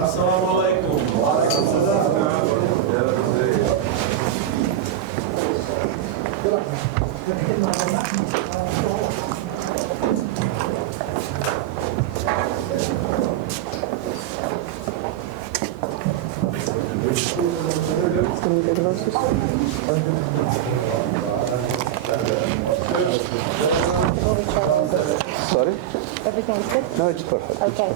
Assalamu alaikum. Sorry? Everything is good? No, it's perfect. Okay.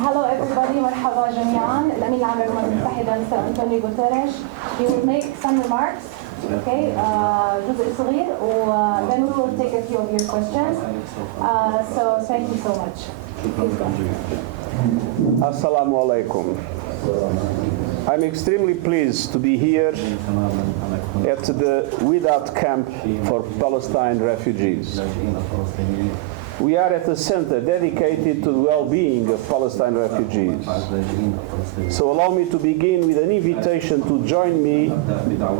Hello everybody, مرحبا جميعا. الأمين العام للأمم المتحدة Mr. Antonio Guterres. He will make some remarks. Okay. جزء صغير then we will take a few of your questions. So thank you so much. Assalamu alaikum. I'm extremely pleased to be here at the Widat camp for Palestine refugees. We are at a center dedicated to the well-being of Palestine refugees. So allow me to begin with an invitation to join me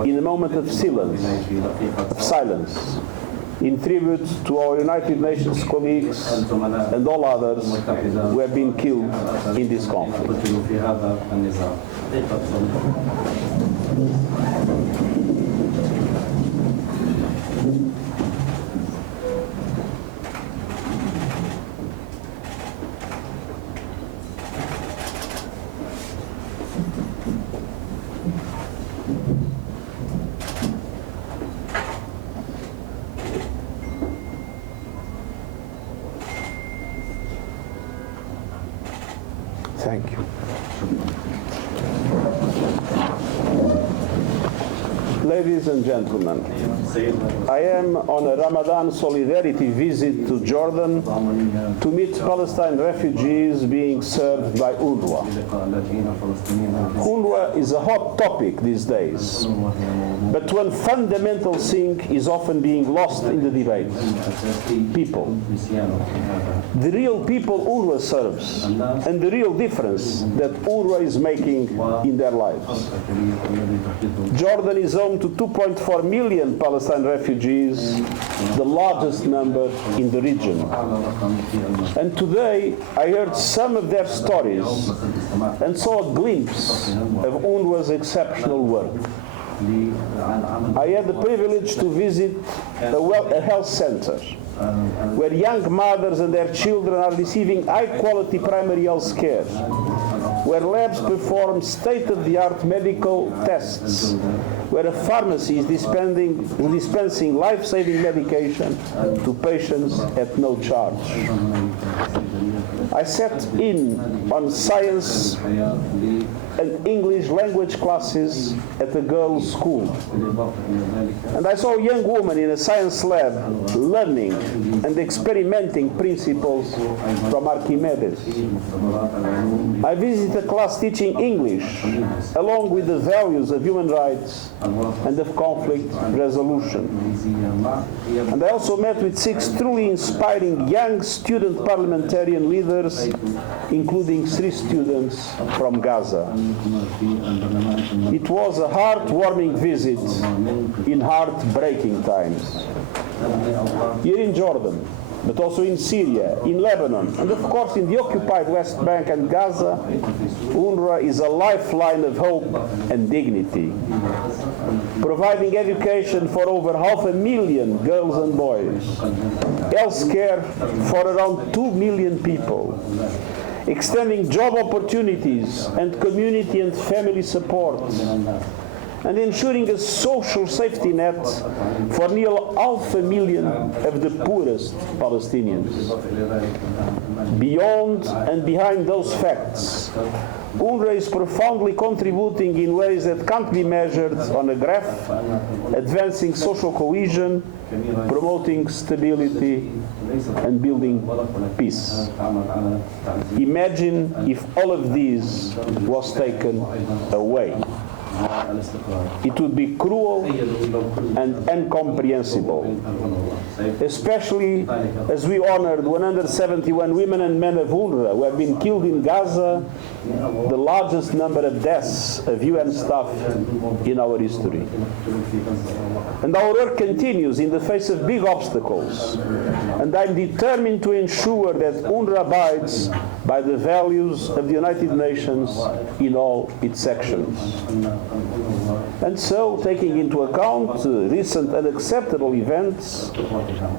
in a moment of silence, in tribute to our United Nations colleagues and all others who have been killed in this conflict. Thank you. Ladies and gentlemen, I am on a Ramadan solidarity visit to Jordan to meet Palestine refugees being served by UNRWA. UNRWA is a hot topic these days, but one fundamental thing is often being lost in the debate: people. The real people UNRWA serves, and the real difference that UNRWA is making in their lives. Jordan is home to 2.4 million Palestine refugees, the largest number in the region. And today I heard some of their stories and saw a glimpse of UNRWA's exceptional work. I had the privilege to visit a health center where young mothers and their children are receiving high-quality primary health care, where labs perform state-of-the-art medical tests, where a pharmacy is dispensing life-saving medication to patients at no charge. I sat in on science and English language classes at a girls' school. And I saw a young woman in a science lab learning and experimenting principles from Archimedes. I visited a class teaching English along with the values of human rights and of conflict resolution. And I also met with 6 truly inspiring young student parliamentarian leaders, including 3 students from Gaza. It was a heartwarming visit in heartbreaking times. Here in Jordan, but also in Syria, in Lebanon, and of course in the occupied West Bank and Gaza, UNRWA is a lifeline of hope and dignity, providing education for over 500,000 girls and boys, health care for around 2 million people, extending job opportunities and community and family support, and ensuring a social safety net for nearly 500,000 of the poorest Palestinians. Beyond and behind those facts, UNRWA is profoundly contributing in ways that can't be measured on a graph, advancing social cohesion, promoting stability, and building peace. Imagine if all of this was taken away. It would be cruel and incomprehensible, especially as we honored 171 women and men of UNRWA who have been killed in Gaza, the largest number of deaths of UN staff in our history. And our work continues in the face of big obstacles, and I'm determined to ensure that UNRWA abides by the values of the United Nations in all its actions. And so, taking into account recent unacceptable events,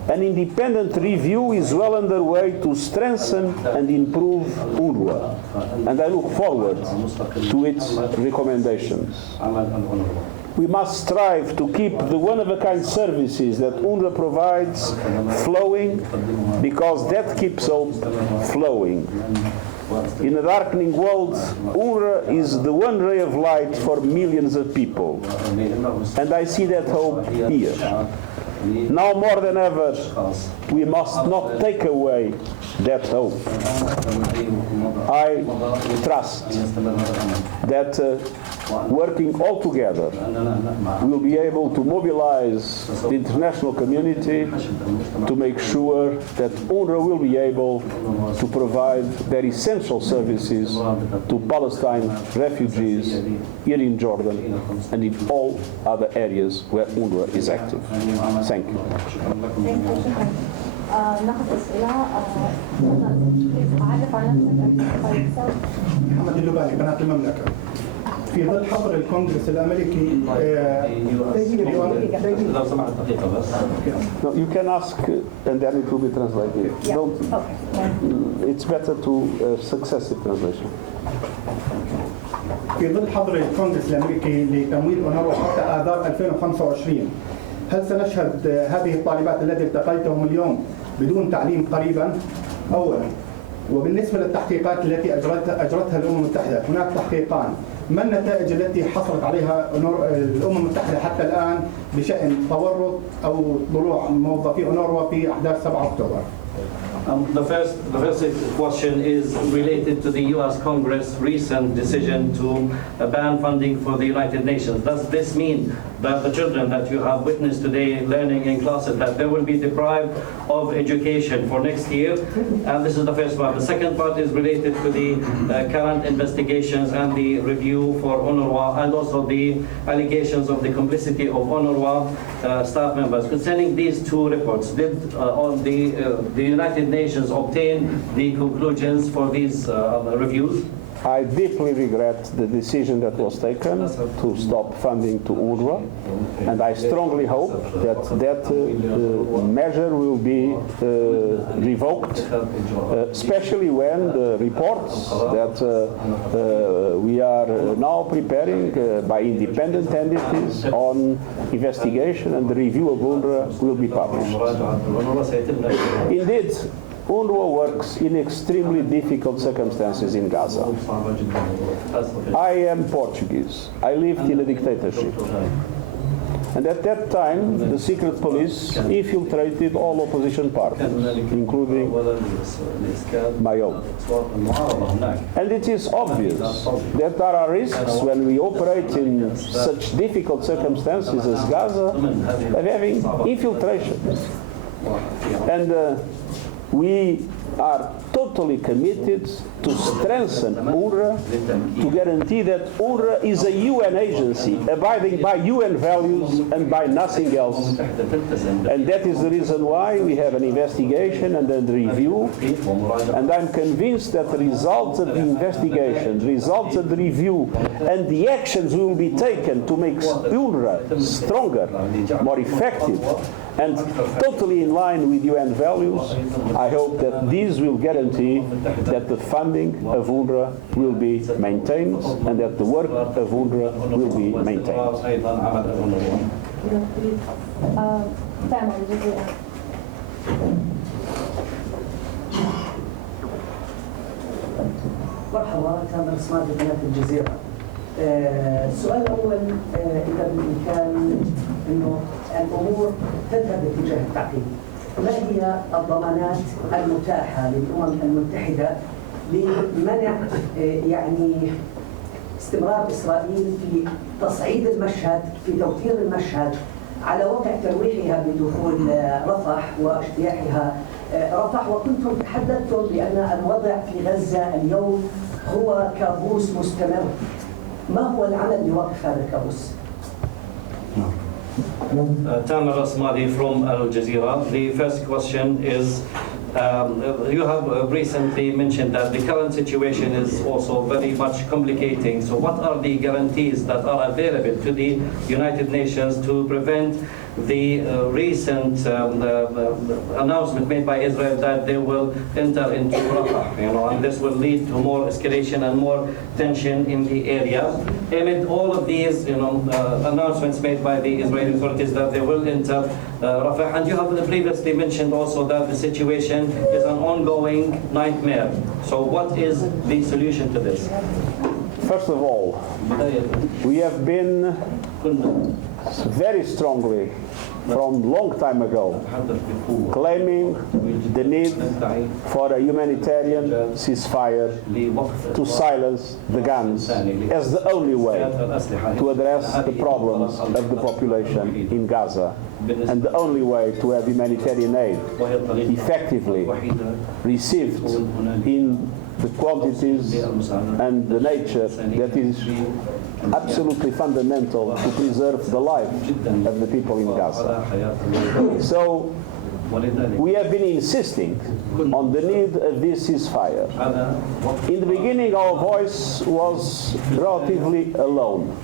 an independent review is well underway to strengthen and improve UNRWA, and I look forward to its recommendations. We must strive to keep the one-of-a-kind services that UNRWA provides flowing, because that keeps hope flowing. In a darkening world, UNRWA is the one ray of light for millions of people. And I see that hope here. Now more than ever, we must not take away that hope. I trust that working all together, we'll be able to mobilize the international community to make sure that UNRWA will be able to provide their essential services to Palestine refugees here in Jordan and in all other areas where UNRWA is active. Thank you. ناخذ اسئله عرف عن نفسك. محمد اللباني قناه المملكه. في ظل حظر الكونغرس الامريكي لو سمحت دقيقة بس. No, you can ask and then it will be translated. Yeah. Don't, Okay. it's better to successive translation. في ظل حظر الكونغرس الامريكي لتمويل أونروا حتى آذار 2025، هل سنشهد هذه الطالبات التي التقيتهم اليوم بدون تعليم قريبا؟ اولا، وبالنسبه للتحقيقات التي اجرتها الامم المتحده، هناك تحقيقان، ما النتائج التي حصلت عليها الامم المتحده حتى الان بشان تورط او طلوع موظفي أونروا في احداث 7 اكتوبر؟ The first question is related to the U.S. Congress recent decision to ban funding for the United Nations. Does this mean that the children that you have witnessed today learning in classes, that they will be deprived of education for next year? And this is the first part. The second part is related to the current investigations and the review for UNRWA, and also the allegations of the complicity of UNRWA staff members. Concerning these two reports, did the United Nations obtain the conclusions for these reviews? I deeply regret the decision that was taken to stop funding to UNRWA, and I strongly hope that measure will be revoked, especially when the reports that we are now preparing by independent entities on investigation and the review of UNRWA will be published. Indeed, UNRWA works in extremely difficult circumstances in Gaza. I am Portuguese. I lived in a dictatorship. And at that time, the secret police infiltrated all opposition parties, including my own. And it is obvious that there are risks when we operate in such difficult circumstances as Gaza of having infiltration. And we are totally committed to strengthen UNRWA, to guarantee that UNRWA is a UN agency abiding by UN values and by nothing else. And that is the reason why we have an investigation and a review. And I'm convinced that the results of the investigation, the results of the review, and the actions will be taken to make UNRWA stronger, more effective, and totally in line with UN values. I hope that these will guarantee that the funding of UNRWA will be maintained and that the work of UNRWA will be maintained. مرحبا، تامر صمادي قناة الجزيرة. السؤال الأول إذا بالإمكان إنه الأمور تذهب باتجاه التعقيد. ما هي الضمانات المتاحة للأمم المتحدة لمنع يعني استمرار إسرائيل في تصعيد المشهد، في توتير المشهد على وقع ترويحها بدخول رفح واجتياحها رفح؟ وكنتم تحدثتم بأن الوضع في غزة اليوم هو كابوس مستمر. ما هو العمل لوقف هذا الكابوس؟ Tamer Asmadi from Al Jazeera. The first question is You have recently mentioned that the current situation is also very much complicating. So what are the guarantees that are available to the United Nations to prevent the recent announcement made by Israel that they will enter into Rafah, and this will lead to more escalation and more tension in the area. Amid all of these, announcements made by the Israeli authorities that they will enter Rafah, and you have previously mentioned also that the situation is an ongoing nightmare. So what is the solution to this? First of all, we have been very strongly, from long time ago, claiming the need for a humanitarian ceasefire to silence the guns as the only way to address the problems of the population in Gaza, and the only way to have humanitarian aid effectively received in the quantities and the nature that is absolutely fundamental to preserve the life of the people in Gaza. So we have been insisting on the need of this ceasefire. In the beginning, our voice was relatively alone.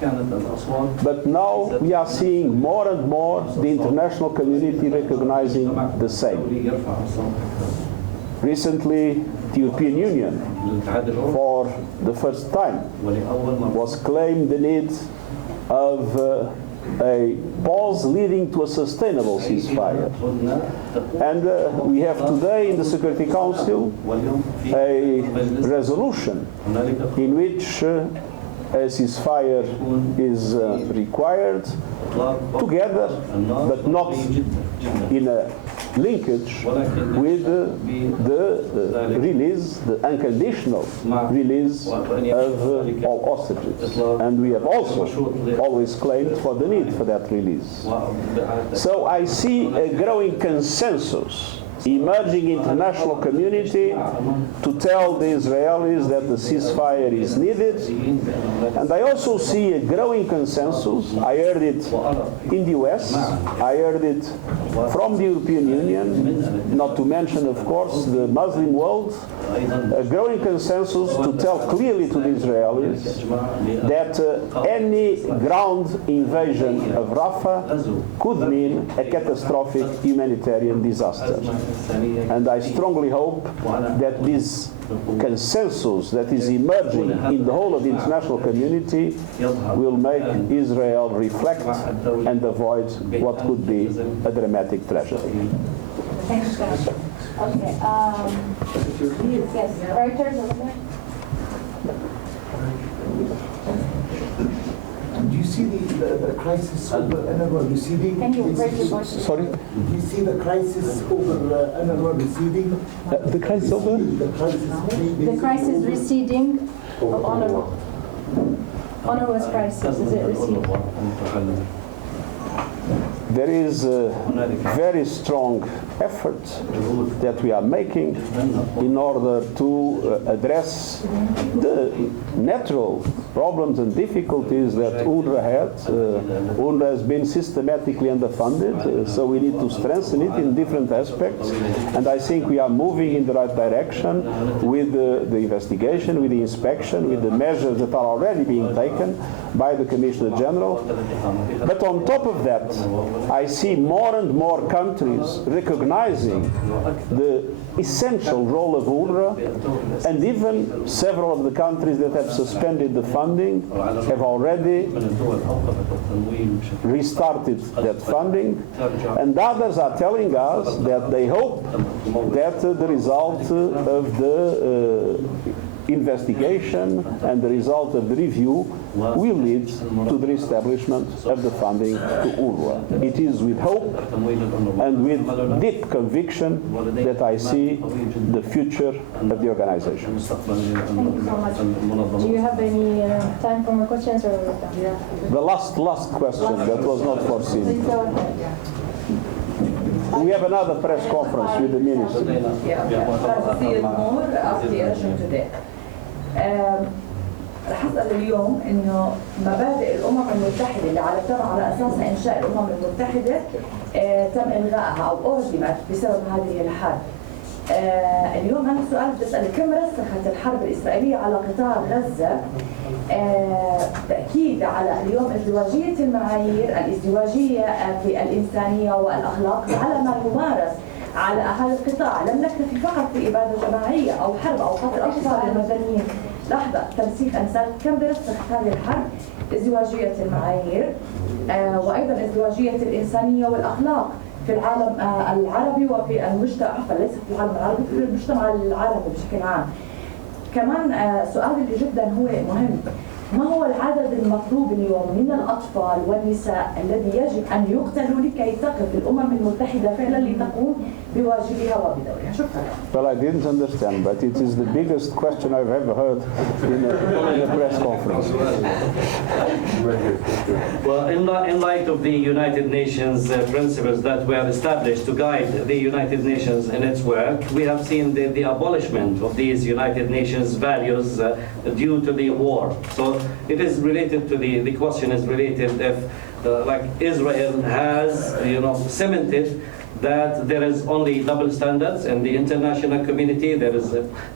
But now we are seeing more and more the international community recognizing the same. Recently, the European Union, for the first time, was claimed the need of a pause leading to a sustainable ceasefire. And we have today in the Security Council a resolution in which a ceasefire is required together, but not in a linkage with the release, the unconditional release of all hostages. And we have also always claimed for the need for that release. So I see a growing consensus emerging international community to tell the Israelis that the ceasefire is needed. And I also see a growing consensus. I heard it in the US, I heard it from the European Union, not to mention, of course, the Muslim world, a growing consensus to tell clearly to the Israelis that any ground invasion of Rafah could mean a catastrophic humanitarian disaster. And I strongly hope that this consensus that is emerging in the whole of the international community will make Israel reflect and avoid what could be a dramatic tragedy. Thanks, guys. Okay. Yes, writers over there. Do you see the crisis over UNRWA receding? Can you raise your voice? Sorry? Do you see the crisis over UNRWA receding? The crisis over? The crisis receding of UNRWA. UNRWA's crisis, is it receding? There is a very strong effort that we are making in order to address the natural problems and difficulties that UNRWA had. UNRWA has been systematically underfunded, so we need to strengthen it in different aspects. And I think we are moving in the right direction with the investigation, with the inspection, with the measures that are already being taken by the Commissioner General. But on top of that, I see more and more countries recognizing the essential role of UNRWA, and even several of the countries that have suspended the funding have already restarted that funding, and others are telling us that they hope that the result of the investigation and the result of the review will lead to the reestablishment of the funding to UNRWA. It is with hope and with deep conviction that I see the future of the organization. Thank you so much. Do you have any time for more questions? Or The last question that was not foreseen. please go ahead. We have another press conference with the minister. رح أسأل اليوم إنه مبادئ الأمم المتحدة اللي على أساسها إنشاء الأمم المتحدة تم إلغائها أو أهدمت بسبب هذه الحرب. اليوم أنا السؤال بدي أسأل كم رسخت الحرب الإسرائيلية على قطاع غزة تأكيد على اليوم ازدواجية المعايير الازدواجية في الإنسانية والأخلاق على ما يمارس على هذا القطاع. لم نكتفي فقط في إبادة جماعية أو حرب أو قتل أطفال المدنيين. لحظة ترسيخ أنسان كم برسخ هذه الحرب ازدواجية المعايير وأيضا ازدواجية الإنسانية والأخلاق في العالم العربي وفي المجتمع ليس في العالم العربي في المجتمع العربي بشكل عام. كمان سؤال اللي جدا هو مهم، ما هو العدد المطلوب اليوم من الأطفال والنساء الذي يجب أن يقتلوا لكي تقف الأمم المتحدة فعلا لتقوم بواجبها وبدورها؟ شكرا. Well, I didn't understand, but it is the biggest question I've ever heard in a press conference. Well, in light of the United Nations principles that were established to guide the United Nations in its work, we have seen the abolishment of these United Nations values due to the war. So it is related to the question is related if like Israel has cemented that there is only double standards in the international community. There is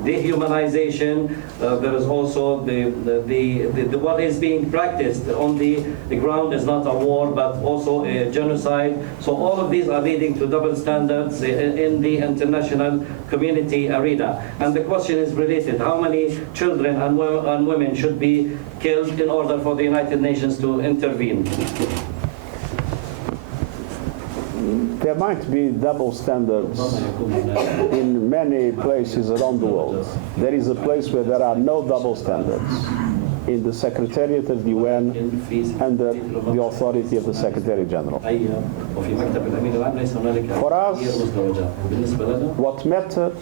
dehumanization. There is also the what is being practiced on the ground is not a war, but also a genocide. So all of these are leading to double standards in the international community arena. And the question is related: how many children and women should be killed in order for the United Nations to intervene? There might be double standards in many places around the world. There is a place where there are no double standards, in the Secretariat of the UN under the authority of the Secretary General. For us, what matters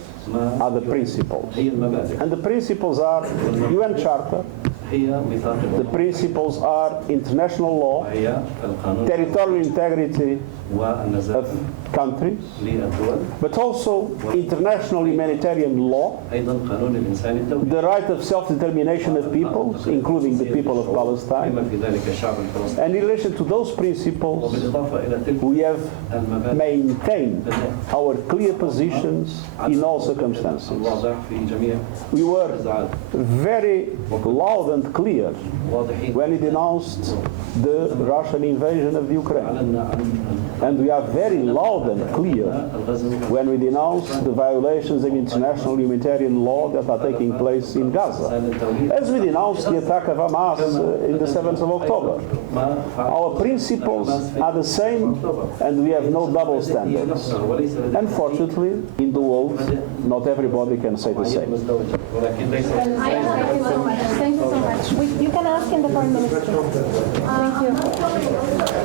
are the principles. And the principles are UN Charter, the principles are international law, territorial integrity of countries, but also international humanitarian law, the right of self-determination of peoples, including the people of Palestine. And in relation to those principles, we have maintained our clear positions in all circumstances. We were very loud and clear when we denounced the Russian invasion of the Ukraine. And we are very loud and clear when we denounce the violations of international humanitarian law that are taking place in Gaza, as we denounced the attack of Hamas in the 7th of October. Our principles are the same, and we have no double standards. Unfortunately, in the world, not everybody can say the same. Thank you so much. You can ask in the foreign ministry. Thank you.